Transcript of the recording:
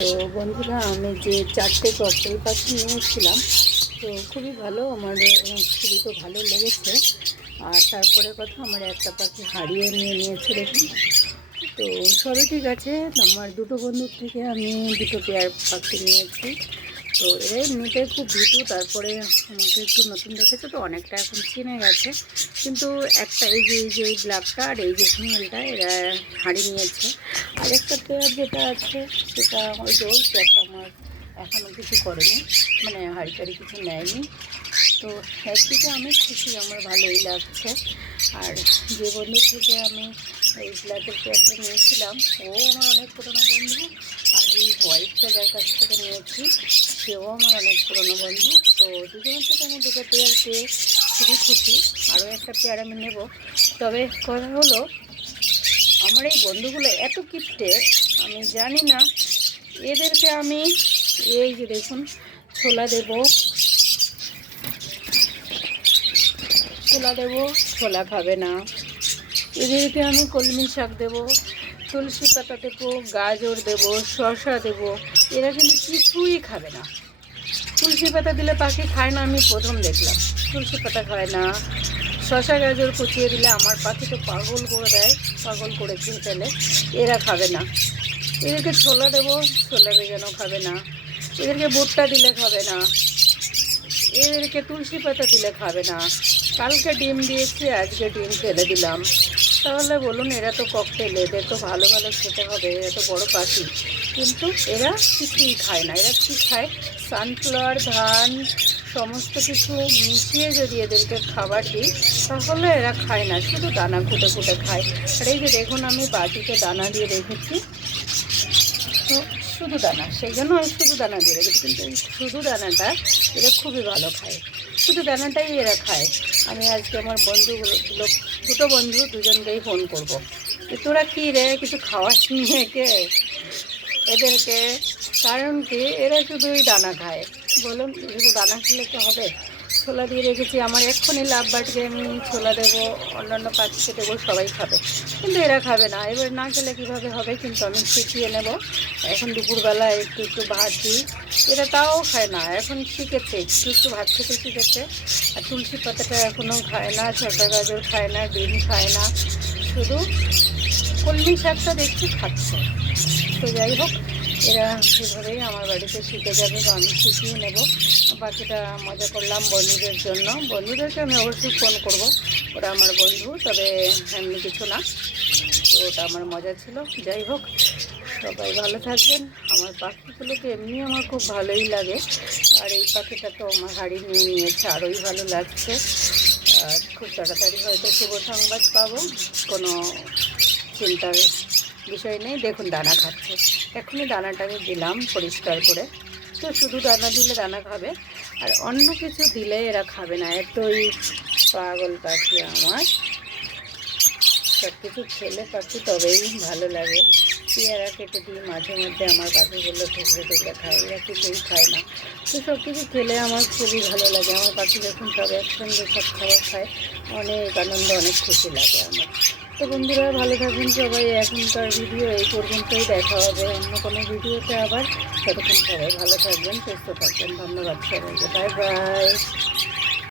তো বন্ধুরা, আমি যে 4টে ককটেল পাখি নিয়েছিলাম, তো খুবই ভালো, আমার খুবই তো ভালো লেগেছে। আর তারপরে কথা, আমার একটা পাখি হারিয়ে নিয়েছে দেখুন। তো সবই ঠিক আছে। আমার দুটো বন্ধুর থেকে আমি দুটো পেয়ার পাখি নিয়েছি। তো এরাই এমনিতে খুব ভীতু, তারপরে আমাকে একটু নতুন দেখেছে তো অনেকটা এখন চিনে গেছে। কিন্তু একটা এই যে ব্ল্যাকটা আর এই যে ফিমেলটা এরা হারিয়ে নিয়েছে। আর একটা পেয়ার যেটা আছে সেটা ওই যে ওই পেয়ারটা আমার এখনও কিছু করেনি, মানে হাড়ি টাড়ি কিছু নেয়নি। তো একদিকে আমি খুশি, আমার ভালোই লাগছে। আর যে বন্ধু থেকে আমি এই ব্ল্যাকের পেয়ারটা নিয়েছিলাম, ও আমার অনেক পুরোনো বন্ধু। আর এই হোয়াইটটা যার কাছ থেকে নিয়েছি সেও আমার অনেক পুরোনো বন্ধু। তো দুজনের থেকে আমি দুটো পেয়ার পেয়ে খুবই খুশি। আরও একটা পেয়ার আমি নেব। তবে কথা হলো, আমার এই বন্ধুগুলো এত কিপটে, আমি জানি না। এদেরকে আমি এই যে দেখুন ছোলা দেব, ছোলা খাবে না। এদেরকে আমি কলমি শাক দেব, তুলসী পাতা দেবো, গাজর দেব, শসা দেব, এরা কিন্তু কিছুই খাবে না। তুলসী পাতা দিলে পাখি খায় না, আমি প্রথম দেখলাম। তুলসী পাতা খায় না। শসা গাজর কুচিয়ে দিলে আমার পাখি তো পাগল করে দেয়, পাগল করে খেয়ে ফেলে। এরা খাবে না। এদেরকে ছোলা দেবো, ছোলা বেজানো খাবে না। এদেরকে ভুট্টা দিলে খাবে না। এদেরকে তুলসী পাতা দিলে খাবে না। কালকে ডিম দিয়েছি, আজকে ডিম ফেলে দিলাম। তাহলে বলুন, এরা তো ককটেল, এদের তো ভালো ভালো খেতে হবে, এরা তো বড় পাখি। কিন্তু এরা কিছুই খায় না। এরা কী খায়? সানফ্লাওয়ার, ধান, সমস্ত কিছু মিশিয়ে যদি এদেরকে খাবার দিই তাহলে এরা খায় না, শুধু দানা কুটে কুটে খায়। আর এই যে দেখুন, আমি বাটিতে দানা দিয়ে রেখেছি, তো শুধু দানা, সেই জন্য আমি শুধু দানা দিয়ে রেখেছি। কিন্তু এই শুধু দানাটা এরা খুবই ভালো খায়, শুধু দানাটাই এরা খায়। আমি আজকে আমার বন্ধুগুলো, দুটো বন্ধু, দুজনকেই ফোন করব, যে তোরা কী রে, কিছু খাওয়াসনি একে এদেরকে? কারণ কি, এরা শুধুই দানা খায়। বলুন, শুধু দানা খেলে তো হবে? ছোলা দিয়ে রেখেছি, আমার এক্ষুনি লাভ বাটকে আমি ছোলা দেবো, অন্যান্য পাখিকে দেবো, সবাই খাবে। কিন্তু এরা খাবে না। এবার না খেলে কীভাবে হবে? কিন্তু আমি শিখিয়ে নেব। এখন দুপুরবেলা একটু একটু ভাত দিই, এরা তাও খায় না। এখন শিখেছে, একটু একটু ভাত খেতে শিখেছে। আর তুলসী পাতাটা এখনও খায় না, শসা গাজর খায় না, ডিম খায় না, শুধু কলমি শাকটা দেখছি খাচ্ছে। তো যাই হোক, এরা এভাবেই আমার বাড়িতে শিখে যাবে বা আমি শিখিয়ে নেব। বাকিটা মজা করলাম বন্ধুদের জন্য। বন্ধুদেরকে আমি অবশ্যই ফোন করব, ওরা আমার বন্ধু, তবে এমনি কিছু না। তো ওটা আমার মজা ছিল। যাই হোক, সবাই ভালো থাকবেন। আমার পাখিগুলোকে এমনি আমার খুব ভালোই লাগে। আর এই পাখিটা তো আমার হাড়ি নিয়েছে, আরোই ভালো লাগছে। আর খুব তাড়াতাড়ি হয়তো শুভ সংবাদ পাবো, কোনো চিন্তার বিষয় নেই। দেখুন দানা খাচ্ছে, এখনই দানাটা আমি দিলাম পরিষ্কার করে। তো শুধু দানা দিলে দানা খাবে, আর অন্য কিছু দিলে এরা খাবে না। এতই পাগল পাখি আমার। সব কিছু খেলে পাখি তবেই ভালো লাগে। পেয়ারা কেটে দিই মাঝে মধ্যে, আমার পাখিগুলো ঠুকরে ঠুকরে খায়, এরা কিছুই খায় না। তো সব কিছু খেলে আমার খুবই ভালো লাগে। আমার পাখি যখন সব একসঙ্গে সব খাবার খায়, অনেক আনন্দ, অনেক খুশি লাগে আমার। তো বন্ধুরা, ভালো থাকুন সবাই। এখনকার ভিডিও এই পর্যন্তই, দেখা হবে অন্য কোনো ভিডিওতে আবার। ততক্ষণ সবাই ভালো থাকবেন, সুস্থ থাকবেন। ধন্যবাদ সবাইকে, বাই বাই।